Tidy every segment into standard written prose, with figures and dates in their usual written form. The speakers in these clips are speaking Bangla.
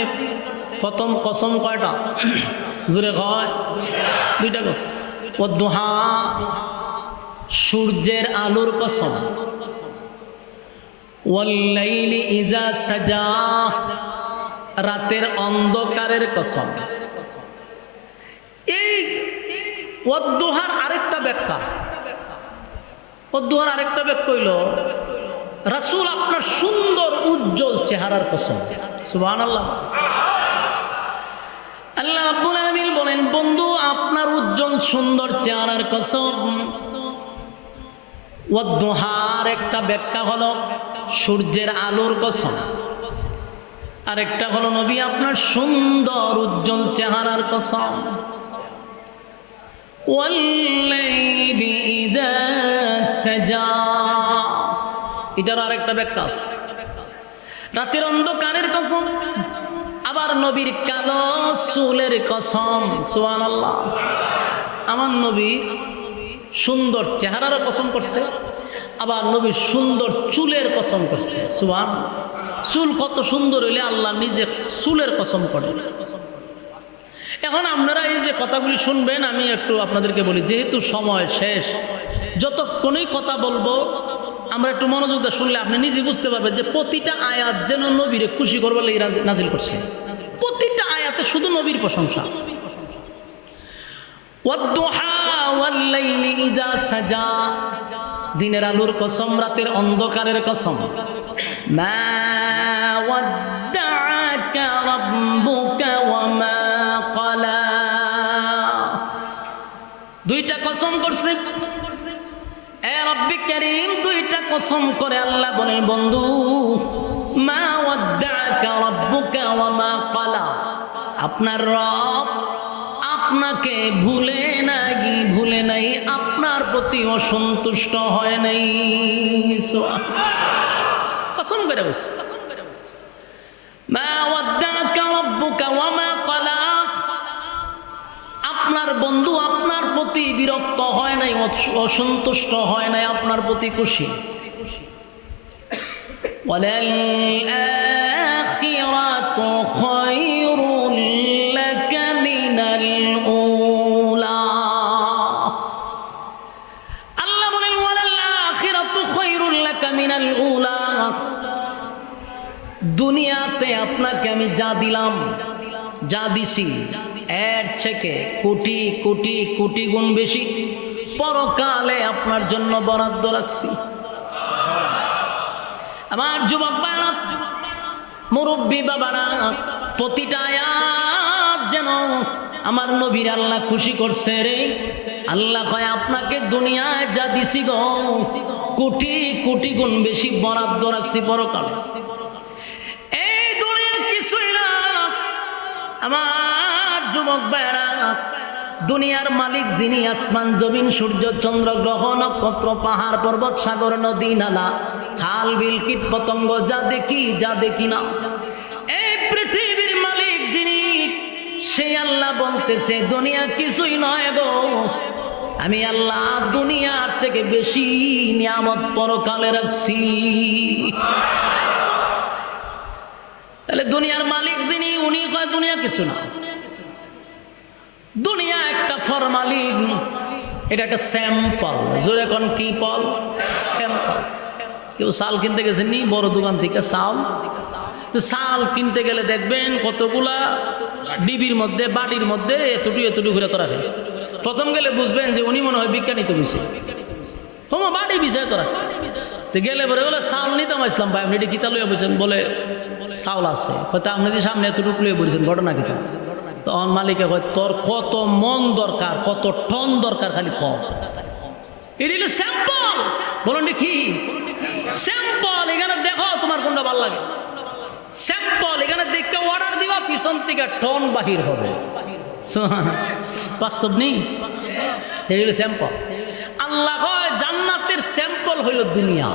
করছে। প্রথম কসম কয়টা? জোরে কয়, দুইটা কসম। ওয়াদ্দুহা, সূর্যের আলোর কসম। ওয়াল্লাইলি ইযা সাজা, রাতের অন্ধকারের কসম। এই ওয়াদ্দুহার আরেকটা ব্যাখ্যা, ওয়াদ্দুহার আরেকটা ব্যাখ্যা হইল রাসূল আপনার সুন্দর উজ্জ্বল চেহারার কসম। সুবহানাল্লাহ। আল্লাহ রাব্বুল আলামিন বলেন, বন্ধু আপনার উজ্জ্বল সুন্দর চেহারার কসম। ওয়াদ্দুহার একটা ব্যাখ্যা হলো সূর্যের আলোর কসম, আরেকটা হলো নবী আপনার সুন্দর উজ্জ্বল চেহারার কসম। ওয়াল্লাইলি ইযা সাজা, এটার আরেকটা ব্যাখ্যা আছে, রাতের অন্ধকারের কসম। আবার নবীর কালো চুলের কসম। সুবহানাল্লাহ। আমার নবী সুন্দর চেহারারও কসম করছে, আবার নবীর সুন্দর চুলের কসম করছে। সুবহানাল্লাহ। চুল কত সুন্দর হইলে আল্লাহ নিজে চুলের কসম করে। এখন আপনারা এই যে কথাগুলি শুনবেন, আমি একটু আপনাদেরকে বলি, যেহেতু সময় শেষ, যতক্ষণই কথা বলবো আমরা একটু মনোযোগ দিয়ে শুনলে আপনি নিজে বুঝতে পারবেন যে প্রতিটা আয়াত যেন নবীরে খুশি করবার লাগি নাজিল করছে। প্রতিটা আয়াতে শুধু নবীর প্রশংসা। ওয়াদ্দুহা ওয়াল্লাইলি ইযা সাজা, দিনের আলোর কসম, রাতের অন্ধকারের কসম। মা ওয়াদ্দাআকা রাব্বুকা ওয়া মা ক্বালা, দুইটা কসম করছে। এ রব্বি কারীম, দুইটা কসম করে আল্লাহ বলেন, বন্ধু মা ওয়াদ্দাআকা রাব্বুকা ওয়া মা ক্বালা, আপনার রব আপনাকে ভুলে নাই, আপনার প্রতি অসন্তুষ্ট হয় নাই। কসম করে বলছে, মা ওয়াদ্দাআকা রাব্বুকা ওয়া মা ক্বালা, আপনার বন্ধু আপনার প্রতি বিরক্ত হয় নাই, অসন্তুষ্ট হয় নাই, আপনার প্রতি খুশি। ওয়ালাল আখিরাতু খায়রুল লাকা মিনাল উলা, আল্লাহ বলেন ওয়ালাল আখিরাতু খায়রুল লাকা মিনাল উলা, দুনিয়াতে আপনাকে আমি যা দিলাম, যা দিছি, এর থেকে কোটি কোটি কোটি গুণ বেশি পরকালে আপনার জন্য বরাদ্দ রাখছি। আমার যুবক ভাইরা, মুরব্বী বাবারা, প্রতিটা আয়াত যেন আমার নবীর আল্লাহ খুশি করছে রে। আল্লাহ কয় আপনাকে দুনিয়ায় যা দিছি গো, কোটি কোটি গুণ বেশি বরাদ্দ রাখছি পরকালে। এই দুনিয়া কিছুই না আমার যুবক ভাইরা, দুনিয়ার মালিক যিনি, আসমান জমিন সূর্য চন্দ্র গ্রহ নক্ষত্র পাহাড় পর্বত সাগর নদী নালা খাল বিল কীট পতঙ্গ, যা দেখি না, এই পৃথিবীর মালিক যিনি, সেই আল্লাহ বলতেছে দুনিয়া কিছুই নয় গো, আমি আল্লাহ দুনিয়ার থেকে বেশি নিয়ামত পরকালে রাখছি। তাহলে দুনিয়ার মালিক যিনি, উনি কয় দুনিয়া কিছু না, দুনিয়া একটা ফরমালিন, এটা একটা স্যাম্পল। জোরে কোন কি পল? স্যাম্পল। কেউ চাল কিনতে গেছেন নি বড় দোকান থেকে চাল, তো চাল কিনতে গেলে দেখবেন কতগুলা ডিবির মধ্যে বাড়ির মধ্যে এতটু ঘুরে তো রাখে। প্রথম গেলে বুঝবেন যে উনি মনে হয় বিজ্ঞানী তো বিষয়, তোমার বাড়ি বিষয় তো রাখছে। তো গেলে পরে বলে চাল নিতাম আসলাম ভাই, আপনি এটি কিতা লইয়া বলছেন? বলে চাউল আছে। হয়তো আপনি যে সামনে এতটুকু লইয়া বলেছেন, ঘটনা কিতা? তখন মালিকে কয় তোর কত মন দরকার, কত টন দরকার, খালি কম। এটি হলো স্যাম্পল। বলুন কি স্যাম্পল? এখানে দেখো তোমার কোনটা ভালো লাগে, স্যাম্পল। এখানে দেখতে অর্ডার দিবা, পিছন থেকে টন বাহির হবে। বাস্তব নেই, এই হলো স্যাম্পল। আল্লাহ কয় জান্নাতের স্যাম্পল হইল দুনিয়া।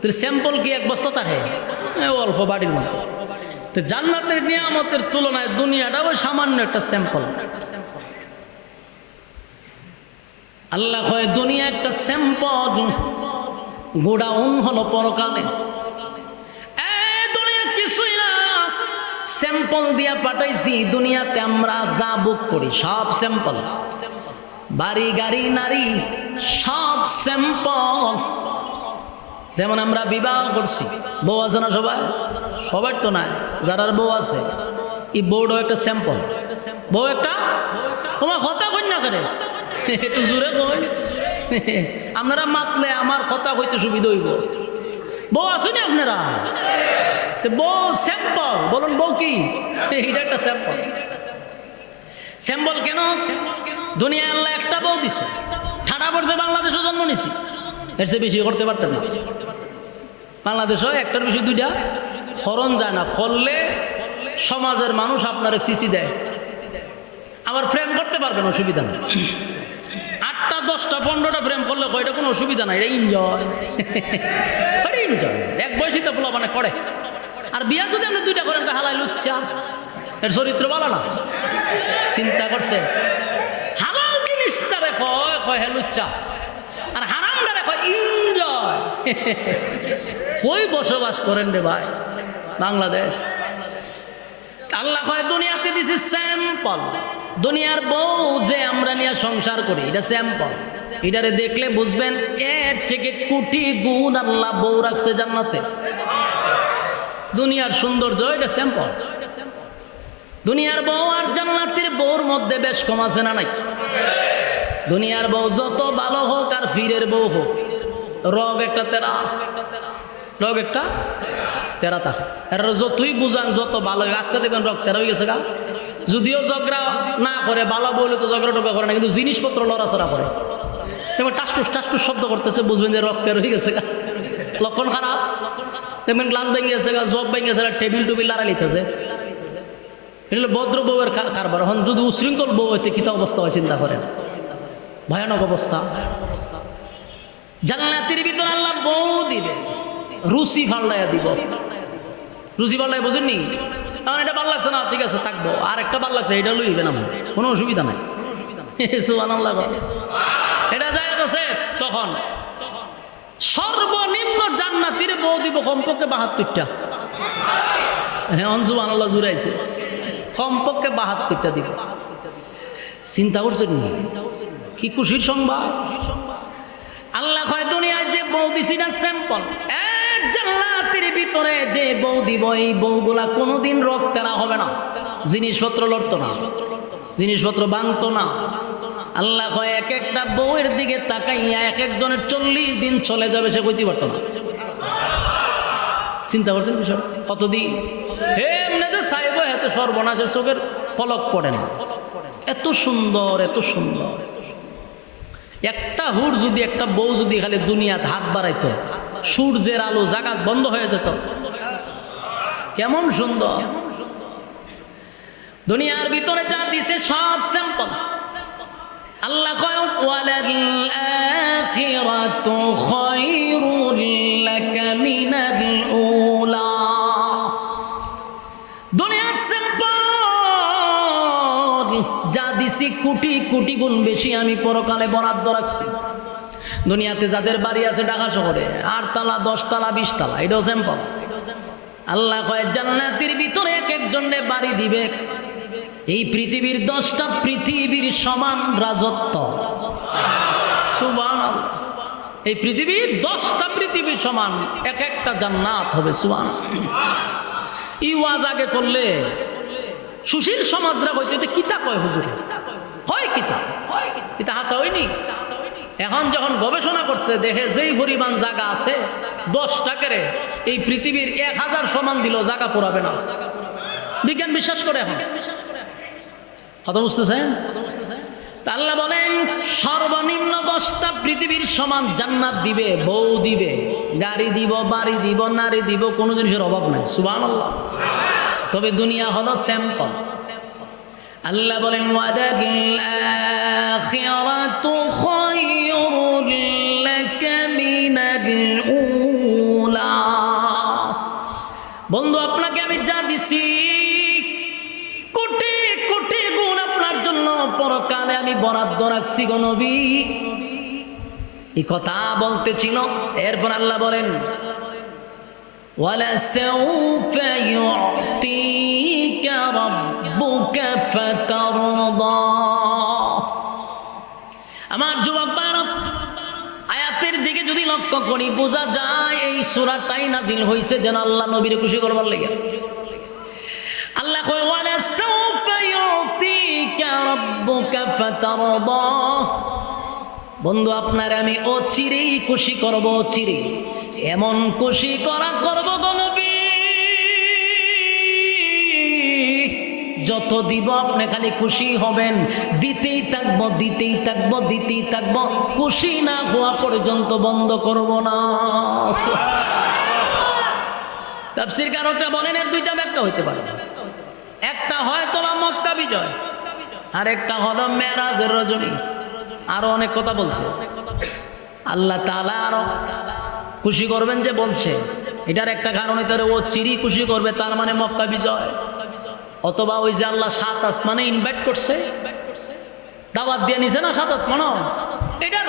তোর স্যাম্পল কি এক বস্তা থাকে? অল্প বাড়ির মতো। তো জান্নাতের নিয়ামতের তুলনায় দুনিয়াটা ওই সামান্য একটা স্যাম্পল। আল্লাহ কয় দুনিয়া একটা স্যাম্পল, গোডাউন হলো পরকালে। দুনিয়া কিছুই না, স্যাম্পল দিয়া পাঠাইছি দুনিয়াতে আমরা যা বুক করি সব স্যাম্পল, বাড়ি গাড়ি নারী সব স্যাম্পল। যেমন আমরা বিবাহ করছি, বউ আছে না সবাই? সবার তো নাই, যারার বউ আছে এই বউটাও একটা স্যাম্পল। বউ একটা, তোমার কথা কই না করে একটু জোরে কই, আপনারা মাতলে আমার কথা কইতে সুবিধা হইব। বউ আসুনি আপনারা, বউ স্যাম্পল বলুন, বউ কি? এটা একটা স্যাম্পল। স্যাম্পল কেন? দুনিয়া আল্লাহ একটা বউ দিছে, ঠাডা পড়ছে বাংলাদেশও জন্ম নিছি, এর চেয়ে বেশি করতে পারতেন না। বাংলাদেশও একটার বেশি দুইটা খরণ যায় না, করলে সমাজের মানুষ আপনারে সিসি দেয়। আবার ফ্রেম করতে পারবেন, অসুবিধা নেই। 8টা 10টা 15টা ফ্রেম করলে এটা কোনো অসুবিধা নাই, এটা এনজয়। এনজয় এক বয়সীতে পোলা মানে করে। আর বিয়া যদি আপনি 2টা করেন, হালাই লুচ্চা, এর চরিত্র ভালো না। চিন্তা করছে হালাল জিনিসটারে কয় কয় হে লুচ্চা, আর হারামটারে কয় এনজয়। কই বসবাস করেন রে ভাই বাংলাদেশ? আল্লাহ কয় দুনিয়াতে দিছে স্যাম্পল। দুনিয়ার বউ যে আমরা নিয়ে সংসার করি, এটা স্যাম্পল। এটারে দেখলে বুঝবেন এর থেকে কোটি গুণ আল্লাহ বউ রাখছে জান্নাতে। দুনিয়ার সৌন্দর্য এটা স্যাম্পল। দুনিয়ার বউ আর জান্নাতের বউর মধ্যে বেশ কম আছে না নাই? দুনিয়ার বউ যত ভালো হোক আর ফিরের বউ হোক, রগ একটা তেরা, রগ একটা তেরা থাকে। এর যতই বুঝান যত ভালো আজকে দেখবেন রগ তেরা হয়ে গেছে গা। যদিও ঝগড়া না করে, ভালো বলে তো ঝগড়া টগড়া করে না, কিন্তু জিনিসপত্র লড়াচড়া করে। দেখবেন টাসটুস টাসটুস শব্দ করতেছে, বুঝবেন যে রগ তেরা হয়ে গেছে গা, লক্ষণ খারাপ। দেখবেন গ্লাস ভেঙে গেছে গা, জগ ভেঙে গেছে, টেবিল টুবিল লড়াই লিতেছে। এটা ভদ্র বউয়ের কারবার। এখন যদি উশৃঙ্খল বউ হইতে কিতা অবস্থা হয় চিন্তা করেন, ভয়ানক অবস্থা। জান্নাতের ভিতর আল্লাহ বউ দিবে, রুচি ফাল্লাইয়া দিব। রুচি ফাল্লাই বুঝেননি? কারণ এটা ভালো লাগছে না, ঠিক আছে থাকবো, আর একটা ভালো লাগছে এটা লইবে না, কোনো অসুবিধা নাই। সুবহানাল্লাহ, এটা যায় আছে। তখন সর্বনিম্ন জান্নাতের বউ দিব কমপক্ষে 72টা। হ্যাঁ, সুবহানাল্লাহ জুড়াইছে, কমপক্ষে 72টা দিব। চিন্তা করছেন কি খুশির সংবাদ! আল্লাহ কয় দুনিয়ায় যে বউ দিছি না স্যাম্পল, এক জান্নাতের ভিতরে যে বউ দিব এই বউগুলা কোনোদিন রোগ তেরা হবে না, জিনিসপত্র লড়তো না, জিনিসপত্র ভাঙতো না। আল্লাহ কয় এক একটা বউয়ের দিকে তাকাইয়া এক একজনের 40 দিন চলে যাবে, সে কইতে পারতো না। চিন্তা করতেন বিষয় কতদিন? হে এমনি যে চাইব হাতে সর্বনাশের চোখের পলক পড়ে না। এত সুন্দর, এত সুন্দর। একটা হুর যদি, একটা বউ যদি খালি দুনিয়াতে হাত বাড়াইতো, সূর্যের আলো জাগাত বন্ধ হয়ে যেত। কেমন সুন্দর! দুনিয়ার ভিতরে যা দিছে সব স্যাম্পল। আল্লাহ কয় ওয়ালাল আখিরাতু খায়রুল লাকা মিনাল উলা। দুনিয়ার স্যাম্পল যা দিছি কোটি কোটি গুণ বেশি আমি পরকালে বরাদ্দ রাখছি। দুনিয়াতে যাদের বাড়ি আছে ঢাকা শহরে 8 তালা 10 তালা 20 তালা, এটাও স্যাম্পল। আল্লাহ কয় জান্নাতের ভিতরে এক একজনের বাড়ি দিবে এই পৃথিবীর 10টা পৃথিবীর সমান রাজত্ব। সুবহানাল্লাহ, এই পৃথিবীর 10টা পৃথিবীর সমান এক একটা জান্নাত হবে। সুবহানাল্লাহ। ই ওয়াজ আগে করলে সুশীল সমাজরা কইতে কিতা কয় হুজুর, হয় কিতা কিতা হাসা হয়নি। এখন যখন গবেষণা করছে দেখে যেই পরিমাণ জায়গা আছে 10 টাকারে এই পৃথিবীর 1000 সমান দিল জায়গা পুরাবে না। বিজ্ঞান বিশ্বাস করে এখন। কথা বুঝতেছেন? আল্লাহ বলেন সর্বনিম্ন 10টা পৃথিবীর সমান জান্নাত দিবে, বউ দিবে, গাড়ি দিব, বাড়ি দিব, নারী দিব, কোনো জিনিসের অভাব নাই। সুবহানাল্লাহ। তবে দুনিয়া হলো স্যাম্পল। আল্লাহ বলেন ওয়াদাল আখিরাতু খায়রুল লাকা মিনাল উলা। বন্ধু, আপনাকে আমি যা দিছি কোটি কোটি গুণ আপনার জন্য পরকালে আমি বরাদ্দ রাখছি গো নবী। এই কথা বলতেছিল। এরপর আল্লাহ বলেন ওয়ালা সাউফা ইউতিক আমার যুবক ভাইরা, আয়াতের দিকে যদি লক্ষ্য করি বোঝা যায় এই সূরাটাই নাজিল হয়েছে যেন আল্লাহ নবীর খুশি করবার লেগে। আল্লাহ কয় ওয়ালা সাউফা ইউতিকা রাব্বুকা ফাতারদা, বন্ধু আপনার আমি অচিরেই খুশি করব, অচিরেই এমন খুশি করব গো নবী, যত দিব আপনি খালি খুশি হবেন, দিতেই থাকবো দিতেই থাকবো দিতেই থাকবো, খুশি না হওয়া পর্যন্ত বন্ধ করব না। তাফসীর কারকরা বলেন এর দুইটা ব্যাখ্যা হইতে পারে, একটা হয়তো বা মক্কা বিজয়, আর একটা হলো মেরাজের রজনী। আরো অনেক কথা বলছে আল্লাহ তাআলা, আরো খুশি করবেন যে বলছে, এটার একটা কারণ হইতে পারে ও চিরি খুশি করবে, তার মানে মক্কা বিজয়। অথবা ওই যে আল্লাহ 7 আসমানে ইনভাইট করছে, দাওয়াত দিয়ে নিছে না 7 আসমান, এটার